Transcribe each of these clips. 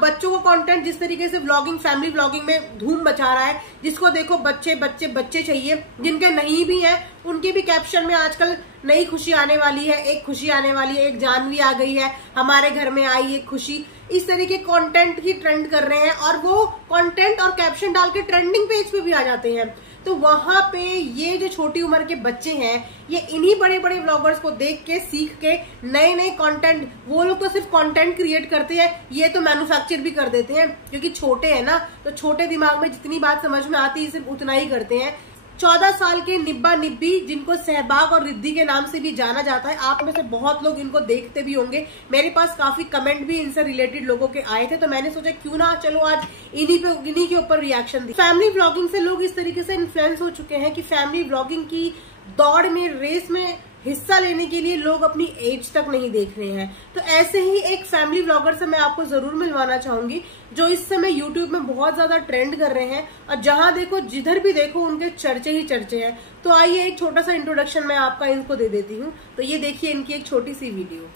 बच्चों को कंटेंट जिस तरीके से व्लॉगिंग, फैमिली व्लॉगिंग में धूम मचा रहा है, जिसको देखो बच्चे बच्चे बच्चे चाहिए, जिनके नहीं भी है उनके भी कैप्शन में आजकल नई खुशी आने वाली है, एक खुशी आने वाली है, एक जानवी आ गई है, हमारे घर में आई एक खुशी, इस तरीके कंटेंट ही ट्रेंड कर रहे हैं और वो कंटेंट और कैप्शन डाल के ट्रेंडिंग पेज पे भी आ जाते हैं। तो वहां पे ये जो छोटी उम्र के बच्चे हैं, ये इन्हीं बड़े बड़े व्लॉगर्स को देख के, सीख के नए नए कंटेंट, वो लोग तो सिर्फ कंटेंट क्रिएट करते हैं, ये तो मैन्युफैक्चर भी कर देते हैं, क्योंकि छोटे हैं ना, तो छोटे दिमाग में जितनी बात समझ में आती है सिर्फ उतना ही करते हैं। 14 साल के निब्बा निब्बी, जिनको सहबाग और रिद्धि के नाम से भी जाना जाता है, आप में से बहुत लोग इनको देखते भी होंगे। मेरे पास काफी कमेंट भी इनसे रिलेटेड लोगों के आए थे, तो मैंने सोचा क्यों ना चलो आज इन्हीं के ऊपर रिएक्शन दी। फैमिली व्लॉगिंग से लोग इस तरीके से इन्फ्लुएंस हो चुके हैं कि फैमिली व्लॉगिंग की दौड़ में, रेस में हिस्सा लेने के लिए लोग अपनी एज तक नहीं देख रहे हैं। तो ऐसे ही एक फैमिली व्लॉगर से मैं आपको जरूर मिलवाना चाहूंगी, जो इस समय यूट्यूब में बहुत ज्यादा ट्रेंड कर रहे हैं और जहां देखो, जिधर भी देखो, उनके चर्चे ही चर्चे हैं। तो आइए एक छोटा सा इंट्रोडक्शन मैं आपका इनको दे देती हूँ। तो ये देखिए इनकी एक छोटी सी वीडियो।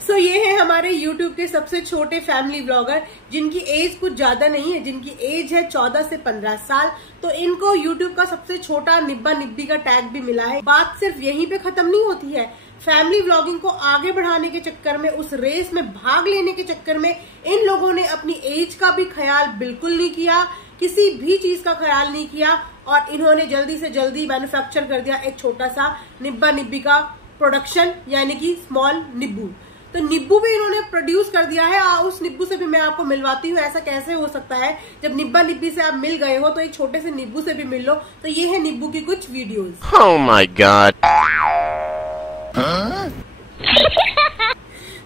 सो ये है हमारे YouTube के सबसे छोटे फैमिली व्लॉगर, जिनकी एज कुछ ज्यादा नहीं है, जिनकी एज है 14 से 15 साल। तो इनको YouTube का सबसे छोटा निब्बा निब्बी का टैग भी मिला है। बात सिर्फ यहीं पे खत्म नहीं होती है। फैमिली व्लॉगिंग को आगे बढ़ाने के चक्कर में, उस रेस में भाग लेने के चक्कर में, इन लोगों ने अपनी एज का भी ख्याल बिल्कुल नहीं किया, किसी भी चीज का ख्याल नहीं किया और इन्होंने जल्दी से जल्दी मैन्युफैक्चर कर दिया एक छोटा सा निब्बा निब्बी का प्रोडक्शन, यानी कि स्मॉल निब्बू। तो निब्बू भी इन्होंने प्रोड्यूस कर दिया है। उस निब्बू से भी मैं आपको मिलवाती हूँ। ऐसा कैसे हो सकता है, जब निब्बा निब्बी से आप मिल गए हो तो एक छोटे से निब्बू से भी मिल लो। तो ये है निब्बू की कुछ वीडियोस। Oh my God!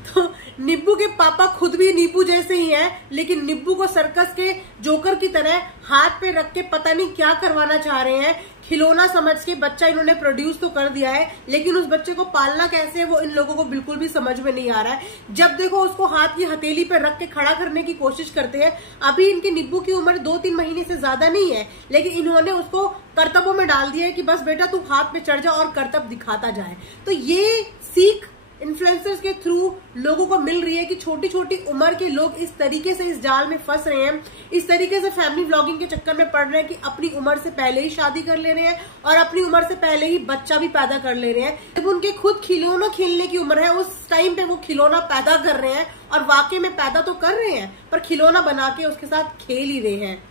तो निब्बू के पापा खुद भी निब्बू जैसे ही हैं, लेकिन निब्बू को सर्कस के जोकर की तरह हाथ पे रख के पता नहीं क्या करवाना चाह रहे हैं। खिलौना समझ के बच्चा इन्होंने प्रोड्यूस तो कर दिया है, लेकिन उस बच्चे को पालना कैसे है वो इन लोगों को बिल्कुल भी समझ में नहीं आ रहा है। जब देखो उसको हाथ की हथेली पे रख के खड़ा करने की कोशिश करते हैं। अभी इनके निब्बू की उम्र 2-3 महीने से ज्यादा नहीं है, लेकिन इन्होंने उसको करतबों में डाल दिया है कि बस बेटा तू हाथ पे चढ़ जा और करतब दिखाता जाए। तो ये सीख इन्फ्लुएंसर्स के थ्रू लोगों को मिल रही है कि छोटी छोटी उम्र के लोग इस तरीके से इस जाल में फंस रहे हैं, इस तरीके से फैमिली व्लॉगिंग के चक्कर में पड़ रहे हैं कि अपनी उम्र से पहले ही शादी कर ले रहे हैं और अपनी उम्र से पहले ही बच्चा भी पैदा कर ले रहे हैं। जब उनके खुद खिलौना खेलने की उम्र है, उस टाइम पे वो खिलौना पैदा कर रहे हैं और वाकई में पैदा तो कर रहे हैं, पर खिलौना बना के उसके साथ खेल ही रहे हैं।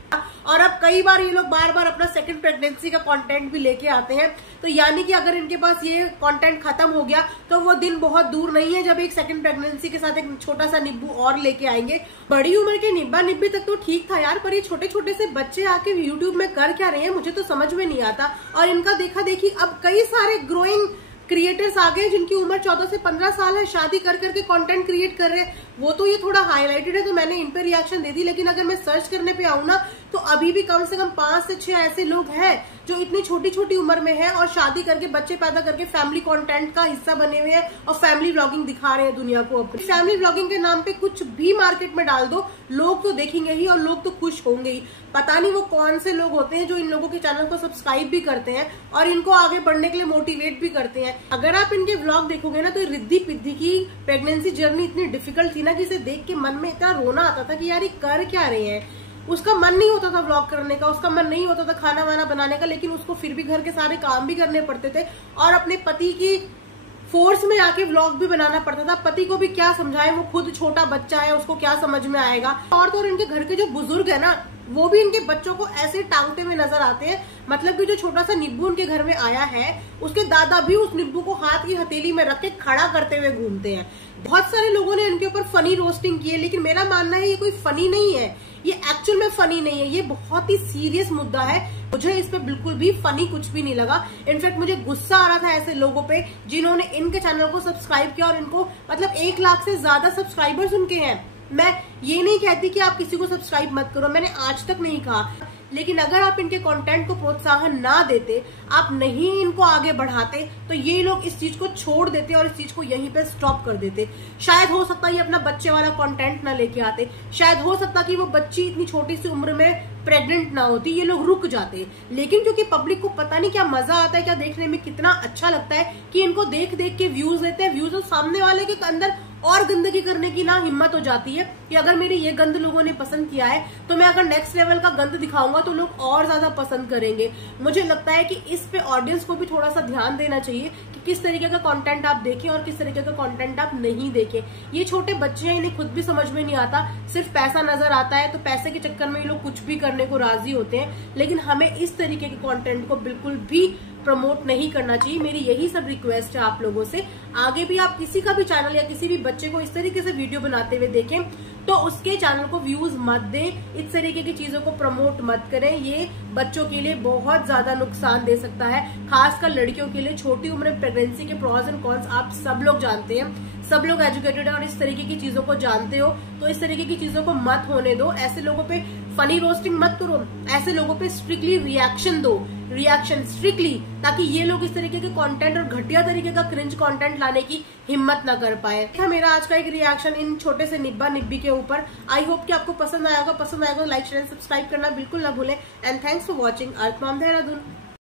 और अब कई बार ये लोग बार बार अपना सेकंड प्रेगनेंसी का कंटेंट भी लेके आते हैं। तो यानी कि अगर इनके पास ये कंटेंट खत्म हो गया तो वो दिन बहुत दूर नहीं है जब एक सेकंड प्रेगनेंसी के साथ एक छोटा सा निब्बू और लेके आएंगे। बड़ी उम्र के निब्बा निब्बी तक तो ठीक था यार, पर ये छोटे छोटे से बच्चे आके यूट्यूब में कर क्या रहे हैं मुझे तो समझ में नहीं आता। और इनका देखा देखी अब कई सारे ग्रोइंग क्रिएटर्स आ गए जिनकी उम्र 14 से 15 साल है, शादी कर करके कंटेंट क्रिएट कर रहे हैं। वो तो ये थोड़ा हाईलाइटेड है तो मैंने इन पे रिएक्शन दे दी, लेकिन अगर मैं सर्च करने पे आऊं ना तो अभी भी कम से कम 5 से 6 ऐसे लोग हैं जो इतनी छोटी छोटी उम्र में है और शादी करके, बच्चे पैदा करके फैमिली कंटेंट का हिस्सा बने हुए हैं और फैमिली व्लॉगिंग दिखा रहे हैं दुनिया को। अपनी फैमिली व्लॉगिंग के नाम पे कुछ भी मार्केट में डाल दो, लोग तो देखेंगे ही और लोग तो खुश होंगे ही। पता नहीं वो कौन से लोग होते हैं जो इन लोगों के चैनल को सब्सक्राइब भी करते हैं और इनको आगे बढ़ने के लिए मोटिवेट भी करते हैं। अगर आप इनके व्लॉग देखोगे ना तो रिद्धि पिद्धि की प्रेगनेंसी जर्नी इतनी डिफिकल्ट थी ना कि इसे देख के मन में इतना रोना आता था कि यार ये कर क्या रहे हैं। उसका मन नहीं होता था व्लॉग करने का, उसका मन नहीं होता था खाना वाना बनाने का, लेकिन उसको फिर भी घर के सारे काम भी करने पड़ते थे और अपने पति की फोर्स में आके व्लॉग भी बनाना पड़ता था। पति को भी क्या समझाए, वो खुद छोटा बच्चा है, उसको क्या समझ में आएगा। और तो इनके घर के जो बुजुर्ग है ना, वो भी इनके बच्चों को ऐसे टांगते हुए नजर आते हैं। मतलब कि जो छोटा सा निब्बू उनके घर में आया है, उसके दादा भी उस निब्बू को हाथ की हथेली में रख के खड़ा करते हुए घूमते हैं। बहुत सारे लोगों ने इनके ऊपर फनी रोस्टिंग की है, लेकिन मेरा मानना है ये कोई फनी नहीं है, ये एक्चुअल में फनी नहीं है, ये बहुत ही सीरियस मुद्दा है। मुझे इस पे बिल्कुल भी फनी कुछ भी नहीं लगा। इनफैक्ट मुझे गुस्सा आ रहा था ऐसे लोगों पे जिन्होंने इनके चैनल को सब्सक्राइब किया और इनको मतलब 1 लाख से ज्यादा सब्सक्राइबर्स उनके हैं। मैं ये नहीं कहती कि आप किसी को सब्सक्राइब मत करो, मैंने आज तक नहीं कहा, लेकिन अगर आप इनके कंटेंट को प्रोत्साहन ना देते, आप नहीं इनको आगे बढ़ाते, तो ये लोग इस चीज को छोड़ देते और इस चीज को यहीं पे स्टॉप कर देते। शायद हो सकता है ये अपना बच्चे वाला कंटेंट ना लेके आते, शायद हो सकता कि वो बच्ची इतनी छोटी सी उम्र में प्रेग्नेंट ना होती, ये लोग रुक जाते। लेकिन क्योंकि पब्लिक को पता नहीं क्या मजा आता है, क्या देखने में कितना अच्छा लगता है कि इनको देख देख के व्यूज देते हैं, व्यूज सामने वाले के अंदर और गंदगी करने की ना हिम्मत हो जाती है कि अगर मेरी ये गंद लोगों ने पसंद किया है तो मैं अगर नेक्स्ट लेवल का गंद दिखाऊंगा तो लोग और ज्यादा पसंद करेंगे। मुझे लगता है कि इस पे ऑडियंस को भी थोड़ा सा ध्यान देना चाहिए कि किस तरीके का कंटेंट आप देखें और किस तरीके का कंटेंट आप नहीं देखें। ये छोटे बच्चे हैं, इन्हें खुद भी समझ में नहीं आता, सिर्फ पैसा नजर आता है तो पैसे के चक्कर में ये लोग कुछ भी करने को राजी होते हैं। लेकिन हमें इस तरीके के कंटेंट को बिल्कुल भी प्रमोट नहीं करना चाहिए। मेरी यही सब रिक्वेस्ट है आप लोगों से। आगे भी आप किसी का भी चैनल या किसी भी बच्चे को इस तरीके से वीडियो बनाते हुए देखें तो उसके चैनल को व्यूज मत दें, इस तरीके की चीजों को प्रमोट मत करें। ये बच्चों के लिए बहुत ज्यादा नुकसान दे सकता है, खासकर लड़कियों के लिए। छोटी उम्र में प्रेगनेंसी के प्रॉस एंड कॉन्स आप सब लोग जानते हैं, सब लोग एजुकेटेड है और इस तरीके की चीजों को जानते हो, तो इस तरीके की चीजों को मत होने दो। ऐसे लोगों पे फनी रोस्टिंग मत करो, ऐसे लोगों पे स्ट्रिक्टली रिएक्शन दो, रिएक्शन स्ट्रिक्टली, ताकि ये लोग इस तरीके के कंटेंट और घटिया तरीके का क्रिंज कंटेंट लाने की हिम्मत ना कर पाए। मेरा आज का एक रिएक्शन इन छोटे से निब्बा निब्बी के ऊपर। आई होप कि आपको पसंद आएगा तो लाइक शेयर सब्सक्राइब करना बिल्कुल ना भूलें। And thanks for watching earth mom Dehradun.